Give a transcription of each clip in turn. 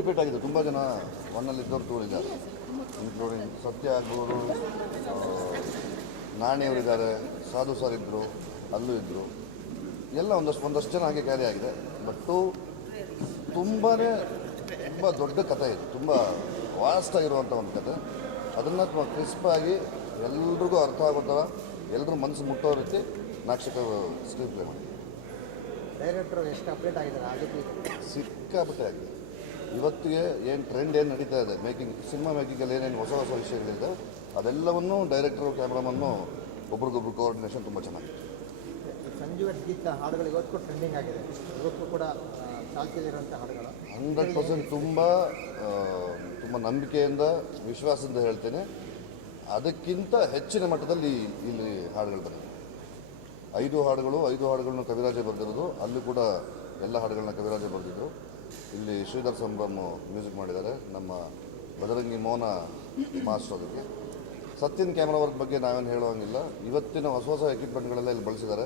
Repeat ಆಗಿದೆ. ತುಂಬ ಜನ ಒನ್ನಲ್ಲಿ ಇದ್ದವರು ತೋರಿದ್ದಾರೆ. ಇನ್ಕ್ಲೂಡಿಂಗ್ ಸತ್ಯ ಆಗ್ಬೋದು ನಾಣಿಯವರಿದ್ದಾರೆ ಸಾಧು ಸರ್ ಇದ್ದರು ಅಲ್ಲೂ ಇದ್ದರು ಎಲ್ಲ ಒಂದಷ್ಟು ಒಂದಷ್ಟು ಜನ ಹಾಗೆ ಕ್ಯಾರಿ ಆಗಿದೆ. ಬಟ್ಟು ತುಂಬಾ ತುಂಬ ದೊಡ್ಡ ಕಥೆ ಇದು. ತುಂಬ ವಾಸ್ಟ್ ಆಗಿರುವಂಥ ಒಂದು ಕಥೆ. ಅದನ್ನು ತುಂಬ ಕ್ರಿಸ್ಪಾಗಿ ಎಲ್ರಿಗೂ ಅರ್ಥ ಆಗೋ ಥರ ಎಲ್ಲರೂ ಮನಸ್ಸು ಮುಟ್ಟೋ ರೀತಿ ನಾಕ್ಷಕ ಸ್ಕ್ರೀನ್ ಪ್ಲೇ ಮಾಡಿ ಡೈರೆಕ್ಟರ್ ಎಷ್ಟು ಅಪ್ಡೇಟ್ ಆಗಿದ್ದಾರೆ? ಸಿಕ್ಕಾಪಟ್ಟೆ ಆಗಿದೆ. ಇವತ್ತಿಗೆ ಏನು ಟ್ರೆಂಡ್ ಏನು ನಡೀತಾ ಇದೆ? ಮೇಕಿಂಗ್ ಸಿನಿಮಾ ಮೇಕಿಂಗಲ್ಲಿ ಏನೇನು ಹೊಸ ಹೊಸ ವಿಷಯಗಳಿದೆ ಅದೆಲ್ಲವನ್ನೂ ಡೈರೆಕ್ಟರು ಕ್ಯಾಮ್ರಾಮನ್ನು ಒಬ್ರಿಗೊಬ್ರು ಕೋಆರ್ಡಿನೇಷನ್ ತುಂಬ ಚೆನ್ನಾಗಿದೆ. ಸಂಜೀವ ಗೀತ ಹಾಡುಗಳು ಇವತ್ತು ಟ್ರೆಂಡಿಂಗ್ ಆಗಿದೆ. ಇವತ್ತು ಕೂಡ ಚಾಲ್ತಿಯಲ್ಲಿರುವಂಥ ಹಾಡುಗಳು. ಹಂಡ್ರೆಡ್ ಪರ್ಸೆಂಟ್ ತುಂಬ ತುಂಬ ನಂಬಿಕೆಯಿಂದ ವಿಶ್ವಾಸದಿಂದ ಹೇಳ್ತೇನೆ. ಅದಕ್ಕಿಂತ ಹೆಚ್ಚಿನ ಮಟ್ಟದಲ್ಲಿ ಇಲ್ಲಿ ಹಾಡುಗಳು ಬರ್ತದೆ ಐದು ಹಾಡುಗಳು ಐದು ಹಾಡುಗಳನ್ನ ಕವಿರಾಜೆ ಬರೆದಿರೋದು. ಅಲ್ಲಿ ಕೂಡ ಎಲ್ಲ ಹಾಡುಗಳನ್ನ ಕವಿರಾಜೆ ಬರೆದಿದ್ರು ಇಲ್ಲಿ ಶ್ರೀಧರ್ ಸಂಭ್ರಮ್ ಮ್ಯೂಸಿಕ್ ಮಾಡಿದ್ದಾರೆ, ನಮ್ಮ ಬದರಂಗಿ ಮೋನ ಮಾಸ್ಟರ್ ಅದಕ್ಕೆ. ಸತ್ಯನ್ ಕ್ಯಾಮ್ರಾ ವರ್ಕ್ ಬಗ್ಗೆ ನಾವೇನು ಹೇಳುವಂಗಿಲ್ಲ. ಇವತ್ತಿನ ಹೊಸ ಹೊಸ ಎಕ್ವಿಪ್ಮೆಂಟ್ಗಳೆಲ್ಲ ಇಲ್ಲಿ ಬಳಸಿದ್ದಾರೆ.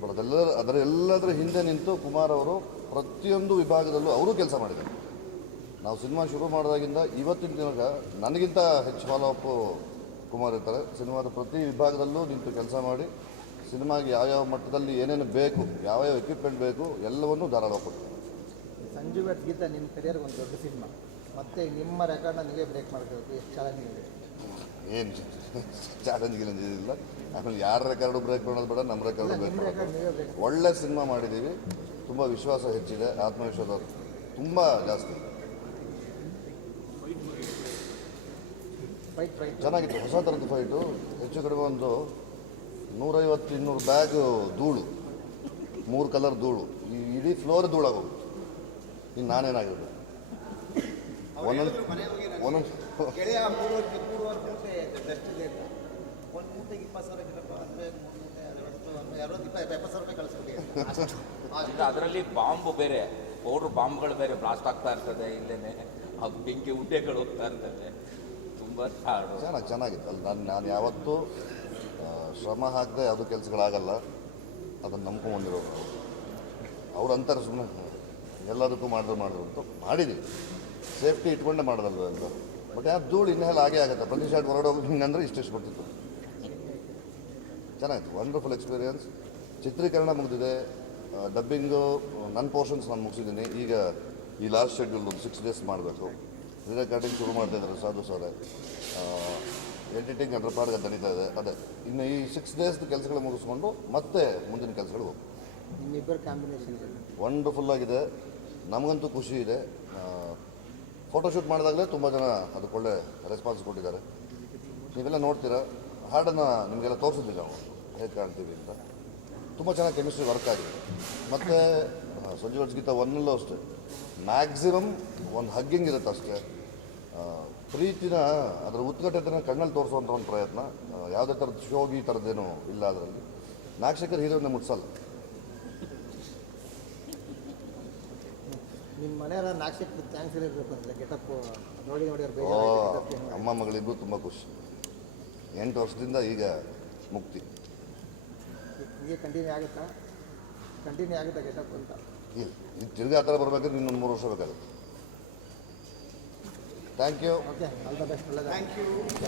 ಬಟ್ ಅದೆಲ್ಲ ಅದರ ಎಲ್ಲದರ ಹಿಂದೆ ನಿಂತು ಕುಮಾರ್ ಅವರು ಪ್ರತಿಯೊಂದು ವಿಭಾಗದಲ್ಲೂ ಅವರು ಕೆಲಸ ಮಾಡಿದ್ದಾರೆ. ನಾವು ಸಿನಿಮಾ ಶುರು ಮಾಡಿದಾಗಿಂದ ಇವತ್ತಿನ ದಿನಕ್ಕೆ ನನಗಿಂತ ಹೆಚ್ಚು ಫಾಲೋ ಅಪ್ ಕುಮಾರ್ ಇರ್ತಾರೆ. ಸಿನಿಮಾದ ಪ್ರತಿ ವಿಭಾಗದಲ್ಲೂ ನಿಂತು ಕೆಲಸ ಮಾಡಿ, ಸಿನಿಮಾಗೆ ಯಾವ್ಯಾವ ಮಟ್ಟದಲ್ಲಿ ಏನೇನು ಬೇಕು, ಯಾವ್ಯಾವ ಎಕ್ವಿಪ್ಮೆಂಟ್ ಬೇಕು, ಎಲ್ಲವನ್ನೂ ಧಾರಾಳ ಕೊಡ್ತಾರೆ. ಸಂಜೀವ ಗೀತ ನಿಮ್ಮ ಕೆರಿಯರ್ಗೆ ಒಂದು ದೊಡ್ಡ ಸಿನಿಮಾ. ಮತ್ತೆ ನಿಮ್ಮ ರೆಕಾರ್ಡ್ನ ನೀವೇ ಬ್ರೇಕ್ ಮಾಡಬೇಕು ಎಷ್ಟು ಚಾಲೆಂಜ್ ಇದೆ? ಏನು ಚಾಲೆಂಜ್ ಗಿಲೆಂಜ್ ಇಲ್ಲ. ಆಮೇಲೆ ಯಾರ ರೆಕಾರ್ಡು ಬ್ರೇಕ್ ಮಾಡೋದು ಬೇಡ ನಮ್ಮ ರೆಕಾರ್ಡು ಬ್ರೇಕ್ ಮಾಡೋದು ಒಳ್ಳೆ ಸಿನಿಮಾ ಮಾಡಿದ್ದೀವಿ ತುಂಬ ವಿಶ್ವಾಸ ಹೆಚ್ಚಿದೆ. ಆತ್ಮವಿಶ್ವಾಸ ತುಂಬ ಜಾಸ್ತಿ. ಫೈಟ್ ಫೈಟ್ ಚೆನ್ನಾಗಿತ್ತು. ಹೊಸ ಥರದ ಫೈಟು ಹೆಚ್ಚು ಕಡಿಮೆ ಒಂದು ನೂರೈವತ್ತು ಇನ್ನೂರು ಬ್ಯಾಗ್ ಧೂಳು ಮೂರು ಕಲರ್ ಧೂಳು ಈ ಇಡೀ ಫ್ಲೋರ್ ಧೂಳಾಗೋದು ಇನ್ನು ನಾನೇನಾಗಿರೋದು? ಒಂದೊಂದು ಒಂದೊಂದು ಅದರಲ್ಲಿ ಬಾಂಬ್ ಬೇರೆ ಪೌಡರ್ ಬಾಂಬ್ಗಳು ಬೇರೆ ಬ್ಲಾಸ್ಟ್ ಆಗ್ತಾ ಇರ್ತದೆ ಇಲ್ಲೇನೆ. ಆ ಬೆಂಕಿ ಉಡ್ಡೆಗಳು ಹೋಗ್ತಾ ಇರ್ತದೆ. ತುಂಬ ಹಾಡು ಚೆನ್ನಾಗಿ ಚೆನ್ನಾಗಿತ್ತು. ಅಲ್ಲಿ ನಾನು ನಾನು ಯಾವತ್ತೂ ಶ್ರಮ ಹಾಕದೆ ಯಾವುದು ಕೆಲಸಗಳಾಗಲ್ಲ. ಅದನ್ನು ನಂಬ್ಕೊಂಬಂದಿರೋದು ಅವ್ರು ಅಂತಾರೆ ಸುಮ್ಮನೆ ಎಲ್ಲದಕ್ಕೂ ಮಾಡಿದ್ರು ಮಾಡಿದ್ರು ಅಂತ ಮಾಡಿದ್ದೀವಿ ಸೇಫ್ಟಿ ಇಟ್ಕೊಂಡೇ ಮಾಡೋದಲ್ವ ಅಂತ. ಬಟ್ ಆ ಧೂಳು ಇನ್ನೆಲ್ಲ ಹಾಗೆ ಆಗುತ್ತೆ. ಪ್ರತಿ ಶಾಟ್ ಹೊರಗಡೆ ಹೋಗಿ ಹಿಂಗಂದ್ರೆ ಇಷ್ಟಿಷ್ಟು ಬರ್ತಿತ್ತು ಚೆನ್ನಾಗಿತ್ತು. ವಂಡರ್ಫುಲ್ ಎಕ್ಸ್ಪೀರಿಯನ್ಸ್ ಚಿತ್ರೀಕರಣ ಮುಗಿದಿದೆ. ಡಬ್ಬಿಂಗು ನನ್ನ ಪೋರ್ಷನ್ಸ್ ನಾನು ಮುಗಿಸಿದ್ದೀನಿ. ಈಗ ಈ ಲಾಸ್ಟ್ ಶೆಡ್ಯೂಲ್ ಒಂದು ಸಿಕ್ಸ್ ಡೇಸ್ ಮಾಡಬೇಕು. ರೆಕಾರ್ಡಿಂಗ್ ಶುರು ಮಾಡ್ತಾ ಇದ್ದಾರೆ ಸಾಧು ಸರ್. ಎಡಿಟಿಂಗ್ ಅದರ ಪಾಡ್ಗೆ ನಡೀತಾ ಇದೆ. ಅದೇ ಇನ್ನು ಈ ಸಿಕ್ಸ್ ಡೇಸ್ದು ಕೆಲಸಗಳು ಮುಗಿಸ್ಕೊಂಡು ಮತ್ತೆ ಮುಂದಿನ ಕೆಲಸಗಳು ಹೋಗ್ತೀವಿ ಕಾಂಬಿನೇಷನ್ ವಂಡರ್ಫುಲ್ ಆಗಿದೆ. ನಮಗಂತೂ ಖುಷಿ ಇದೆ. ಫೋಟೋಶೂಟ್ ಮಾಡಿದಾಗಲೇ ತುಂಬ ಜನ ಅದಕ್ಕೆ ಒಳ್ಳೆ ರೆಸ್ಪಾನ್ಸ್ ಕೊಟ್ಟಿದ್ದಾರೆ. ನೀವೆಲ್ಲ ನೋಡ್ತೀರಾ? ಹಾಡನ್ನು ನಿಮಗೆಲ್ಲ ತೋರಿಸಿದ್ವಿ ನಾವು ಹೇಗೆ ಕಾಣ್ತೀವಿ ಅಂತ. ತುಂಬ ಚೆನ್ನಾಗಿ ಕೆಮಿಸ್ಟ್ರಿ ವರ್ಕ್ ಆಗಿದೆ. ಮತ್ತು ಸಂಜೀವ್ ಗೀತ ಒನ್ನಲ್ಲೂ ಅಷ್ಟೇ. ಮ್ಯಾಕ್ಸಿಮಮ್ ಒಂದು ಹಗ್ಗಿಂಗ್ ಇರುತ್ತೆ ಅಷ್ಟೇ. ಪ್ರೀತಿನ, ಅದರ ಉತ್ಕಟತೆನ ಕಣ್ಣಲ್ಲಿ ತೋರಿಸುವಂಥ ಒಂದು ಪ್ರಯತ್ನ. ಯಾವುದೇ ಥರದ ಶೋಗಿ ಥರದ್ದೇನು ಇಲ್ಲ ಅದರಲ್ಲಿ. ನಾಗಶೇಖರ್ ಹೀರೋನ ಮುಟ್ಸಲ್ಲ. ನಿಮ್ಮ ಮನೆಯವರ ನಾಕ್ಷಕ್ ಥ್ಯಾಂಕ್ಸ್ ಇರಬೇಕು ಅಂದರೆ ಗೆಟಪ್ ನೋಡಿ ನೋಡಿ ಅವ್ರು ಓ ಬೇಜಾರಾಗಿ ಅಮ್ಮ ಮಗಳಿಗೂ ತುಂಬ ಖುಷಿ. ಎಂಟು ವರ್ಷದಿಂದ ಈಗ ಮುಕ್ತಿ. ಹೀಗೆ ಕಂಟಿನ್ಯೂ ಆಗುತ್ತಾ? ಕಂಟಿನ್ಯೂ ಆಗುತ್ತಾ ಗೆಟಪ್ ಅಂತ? ಇಲ್ಲ ಇದು ತಿರ್ಗಿ ಆ ಥರ ಬರ್ಬೇಕಾದ್ರೆ ಇನ್ನೊಂದು ಮೂರು ವರ್ಷ ಬೇಕಾಗುತ್ತೆ. Thank you okay all the best ಒಳ್ಳೆಯದು ಥ್ಯಾಂಕ್ ಯು